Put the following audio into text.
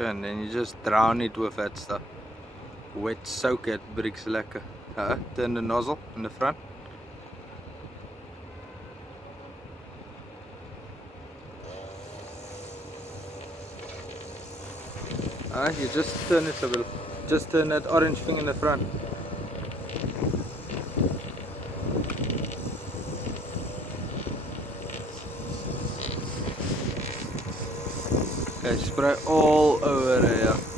And then you just drown it with that stuff. Wet soak it, breaks lekker. Turn the nozzle in the front. You just turn it a bit. Just turn that orange thing in the front. Okay, spray all over here.